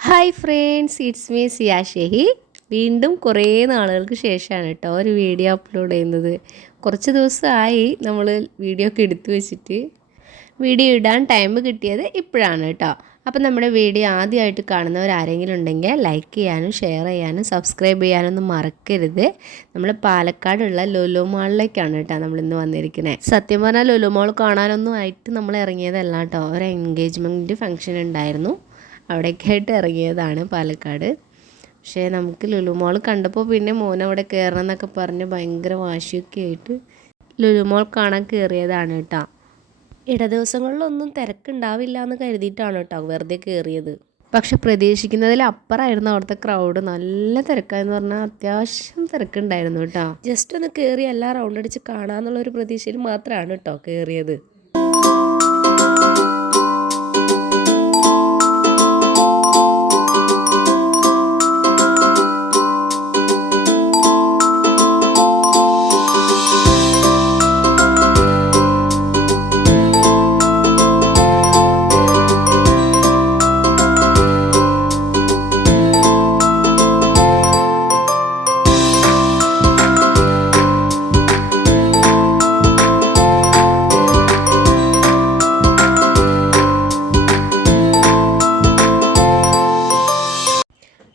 Hi friends, it's me Siya Shehi. വീണ്ടും കുറേ നാളുകൾക്ക് ശേഷമാണ് കേട്ടോ ഒരു വീഡിയോ അപ്ലോഡ് ചെയ്യുന്നത്. കുറച്ച് ദിവസമായി നമ്മൾ വീഡിയോ ഒക്കെ എടുത്തു വെച്ചിട്ട് വീഡിയോ ഇടാൻ ടൈം കിട്ടിയത് ഇപ്പോഴാണ് കേട്ടോ. അപ്പം നമ്മുടെ വീഡിയോ ആദ്യമായിട്ട് കാണുന്നവരാരെങ്കിലും ഉണ്ടെങ്കിൽ ലൈക്ക് ചെയ്യാനും ഷെയർ ചെയ്യാനും സബ്സ്ക്രൈബ് ചെയ്യാനൊന്നും മറക്കരുത്. നമ്മൾ പാലക്കാടുള്ള ലുലു മാളിലേക്കാണ് കേട്ടോ നമ്മളിന്ന് വന്നിരിക്കുന്നത്. സത്യം പറഞ്ഞാൽ ലുലു മാൾ കാണാനൊന്നും ആയിട്ട് നമ്മൾ ഇറങ്ങിയതല്ല കേട്ടോ. ഒരു എൻഗേജ്മെൻറ്റ് ഫംഗ്ഷൻ ഉണ്ടായിരുന്നു, അവിടേക്കായിട്ട് ഇറങ്ങിയതാണ് പാലക്കാട്. പക്ഷേ നമുക്ക് ലുലു മാൾ കണ്ടപ്പോൾ പിന്നെ മോനവിടെ കയറണം എന്നൊക്കെ പറഞ്ഞ് ഭയങ്കര വാശിയൊക്കെ ആയിട്ട് ലുലു മാൾ കാണാൻ കയറിയതാണ് കേട്ടോ. ഇട ദിവസങ്ങളിലൊന്നും തിരക്കുണ്ടാവില്ല എന്ന് കരുതിയിട്ടാണ് കേട്ടോ വെറുതെ കയറിയത്. പക്ഷെ പ്രതീക്ഷിക്കുന്നതിൽ അപ്പുറമായിരുന്നു അവിടുത്തെ ക്രൗഡ്. നല്ല തിരക്കായെന്ന് പറഞ്ഞാൽ അത്യാവശ്യം തിരക്കുണ്ടായിരുന്നു കേട്ടോ. ജസ്റ്റ് ഒന്ന് കയറി എല്ലാം റൗണ്ട് അടിച്ച് കാണാമെന്നുള്ളൊരു പ്രതീക്ഷയിൽ മാത്രമാണ് കേട്ടോ കയറിയത്.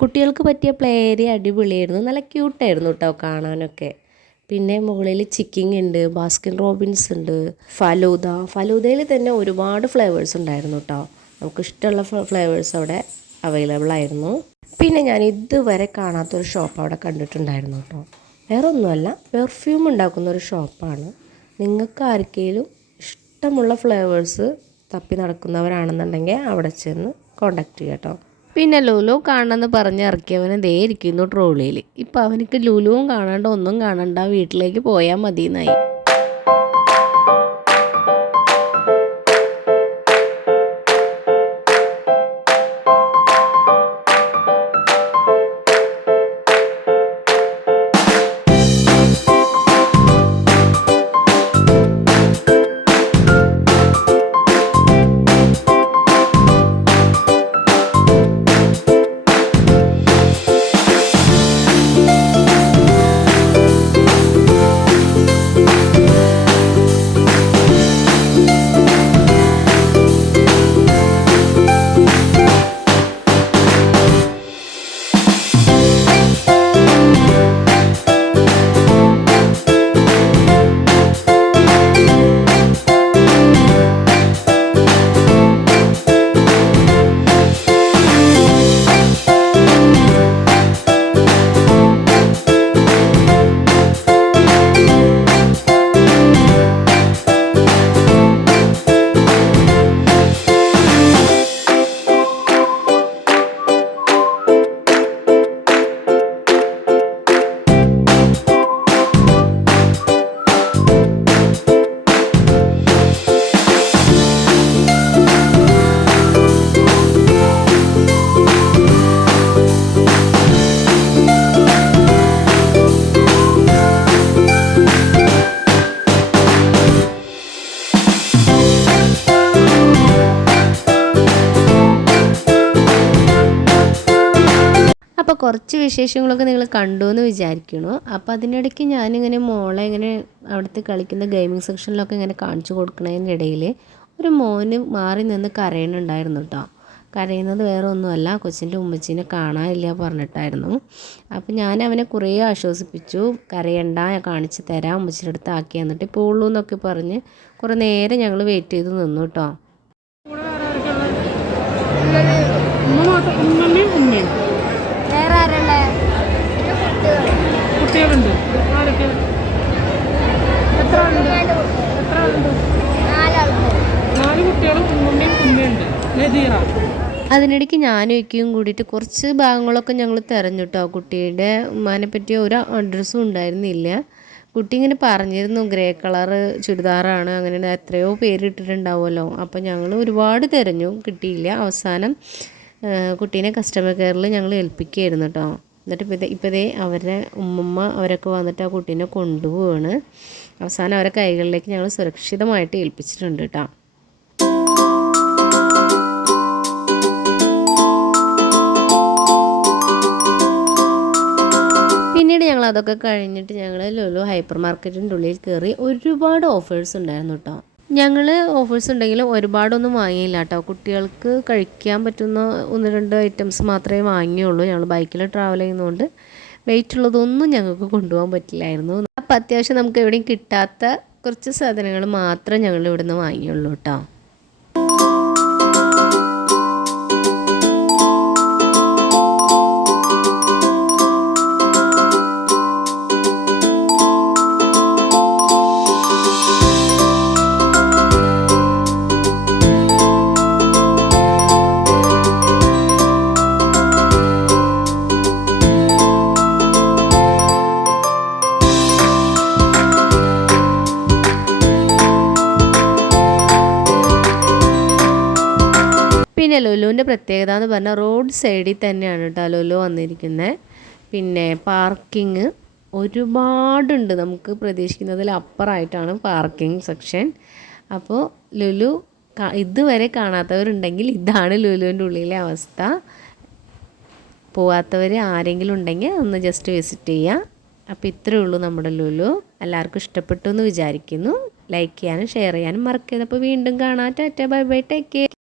കുട്ടികൾക്ക് പറ്റിയ പ്ലേ ഏരിയ അടിപൊളിയായിരുന്നു, നല്ല ക്യൂട്ടായിരുന്നു കേട്ടോ കാണാനൊക്കെ. പിന്നെ മുകളിൽ ചിക്കിങ് ഉണ്ട്, ബാസ്കിൻ റോബിൻസ് ഉണ്ട്, ഫലൂദയിൽ തന്നെ ഒരുപാട് ഫ്ലേവേഴ്സ് ഉണ്ടായിരുന്നു കേട്ടോ. നമുക്ക് ഇഷ്ടമുള്ള ഫ്ലേവേഴ്സ് അവിടെ അവൈലബിൾ ആയിരുന്നു. പിന്നെ ഞാൻ ഇതുവരെ കാണാത്തൊരു ഷോപ്പ് അവിടെ കണ്ടിട്ടുണ്ടായിരുന്നു കേട്ടോ. വേറെ ഒന്നുമല്ല, പെർഫ്യൂം ഉണ്ടാക്കുന്ന ഒരു ഷോപ്പാണ്. നിങ്ങൾക്ക് ആർക്കെങ്കിലും ഇഷ്ടമുള്ള ഫ്ലേവേഴ്സ് തപ്പി നടക്കുന്നവരാണെന്നുണ്ടെങ്കിൽ അവിടെ ചെന്ന് കോണ്ടാക്ട് ചെയ്യാം കേട്ടോ. പിന്നെ ലുലു കാണണമെന്ന് പറഞ്ഞ് ഇറക്കിയവന് ദേ ഇരിക്കുന്നു ട്രോളിയിൽ. ഇപ്പം അവനക്ക് ലുലുവും കാണണ്ട ഒന്നും കാണണ്ട, വീട്ടിലേക്ക് പോയാൽ മതി എന്നായി. അപ്പോൾ കുറച്ച് വിശേഷങ്ങളൊക്കെ നിങ്ങൾ കണ്ടു എന്ന് വിചാരിക്കണു. അപ്പോൾ അതിനിടയ്ക്ക് ഞാനിങ്ങനെ മോളെ ഇങ്ങനെ അവിടുത്തെ കളിക്കുന്ന ഗെയിമിംഗ് സെക്ഷനിലൊക്കെ ഇങ്ങനെ കാണിച്ചു കൊടുക്കുന്നതിൻ്റെ ഇടയിൽ ഒരു മോന് മാറി നിന്ന് കരയുന്നുണ്ടായിരുന്നു കേട്ടോ. കരയുന്നത് വേറെ ഒന്നുമല്ല, കൊച്ചിൻ്റെ ഉമ്മച്ചീനെ കാണാനില്ല പറഞ്ഞിട്ടായിരുന്നു. അപ്പോൾ ഞാൻ അവനെ കുറേ ആശ്വസിപ്പിച്ചു, കരയണ്ട, ഞാൻ കാണിച്ച് തരാം, ഉമ്മച്ചിയുടെ അടുത്ത് ആക്കി എന്നിട്ട് ഇപ്പോൾ ഉള്ളൂ എന്നൊക്കെ പറഞ്ഞ് കുറേ നേരം ഞങ്ങൾ വെയിറ്റ് ചെയ്ത് നിന്നു കേട്ടോ. കുട്ടികളുണ്ട്, നാല് കുട്ടികളും കുഞ്ഞുണ്ണിയും കുഞ്ഞുണ്ട്. അതിനിടയ്ക്ക് ഞാനും ഒക്കെയും കൂടിയിട്ട് കുറച്ച് ഭാഗങ്ങളൊക്കെ ഞങ്ങൾ തിരഞ്ഞു കേട്ടോ. കുട്ടിയുടെ ഉമ്മാനെ പറ്റിയ ഒരു അഡ്രസ്സും ഉണ്ടായിരുന്നില്ല. കുട്ടി ഇങ്ങനെ പറഞ്ഞിരുന്നു ഗ്രേ കളറ് ചുരിദാറാണ്, അങ്ങനെ എത്രയോ പേരിട്ടിട്ടുണ്ടാവുമല്ലോ. അപ്പോൾ ഞങ്ങൾ ഒരുപാട് തിരഞ്ഞു, കിട്ടിയില്ല. അവസാനം കുട്ടീനെ കസ്റ്റമർ കെയറിൽ ഞങ്ങൾ ഏൽപ്പിക്കുകയായിരുന്നു കേട്ടോ. എന്നിട്ട് ഇപ്പോഴേ അവരുടെ ഉമ്മമ്മ അവരൊക്കെ വന്നിട്ട് ആ കുട്ടീനെ കൊണ്ടുപോവാണ്. അവസാനം അവരുടെ കൈകളിലേക്ക് ഞങ്ങൾ സുരക്ഷിതമായിട്ട് ഏൽപ്പിച്ചിട്ടുണ്ട് കേട്ടോ. അതൊക്കെ കഴിഞ്ഞിട്ട് ഞങ്ങൾ ലുലു ഹൈപ്പർ മാർക്കറ്റിൻ്റെ ഉള്ളിൽ കയറി. ഒരുപാട് ഓഫേഴ്സ് ഉണ്ടായിരുന്നു കേട്ടോ. ഞങ്ങൾ ഓഫേഴ്സ് ഉണ്ടെങ്കിലും ഒരുപാടൊന്നും വാങ്ങിയില്ല കേട്ടോ. കുട്ടികൾക്ക് കഴിക്കാൻ പറ്റുന്ന 1-2 ഐറ്റംസ് മാത്രമേ വാങ്ങിയുള്ളൂ. ഞങ്ങൾ ബൈക്കിൽ ട്രാവൽ ചെയ്യുന്നതുകൊണ്ട് വെയിറ്റ് ഉള്ളതൊന്നും ഞങ്ങൾക്ക് കൊണ്ടുപോകാൻ പറ്റില്ലായിരുന്നു. അപ്പോൾ അത്യാവശ്യം നമുക്ക് എവിടെയും കിട്ടാത്ത കുറച്ച് സാധനങ്ങൾ മാത്രം ഞങ്ങൾ ഇവിടുന്ന് വാങ്ങിയുള്ളൂ കേട്ടോ. പിന്നെ ലുലുവിൻ്റെ പ്രത്യേകത എന്ന് പറഞ്ഞാൽ റോഡ് സൈഡിൽ തന്നെയാണ് കേട്ടോ ലുലു വന്നിരിക്കുന്നത്. പിന്നെ പാർക്കിങ് ഒരുപാടുണ്ട്. നമുക്ക് പ്രതീക്ഷിക്കുന്നതിൽ അപ്പുറമായിട്ടാണ് പാർക്കിംഗ് സെക്ഷൻ. അപ്പോൾ ലുലു ഇതുവരെ കാണാത്തവരുണ്ടെങ്കിൽ ഇതാണ് ലുലുവിൻ്റെ ഉള്ളിലെ അവസ്ഥ. പോവാത്തവർ ആരെങ്കിലും ഉണ്ടെങ്കിൽ ഒന്ന് ജസ്റ്റ് വിസിറ്റ് ചെയ്യുക. അപ്പോൾ ഇത്രയേ ഉള്ളൂ നമ്മുടെ ലുലു. എല്ലാവർക്കും ഇഷ്ടപ്പെട്ടു എന്ന് വിചാരിക്കുന്നു. ലൈക്ക് ചെയ്യാനും ഷെയർ ചെയ്യാനും മറക്കരുത്. അപ്പോൾ വീണ്ടും കാണാം. Tata bye bye, take care.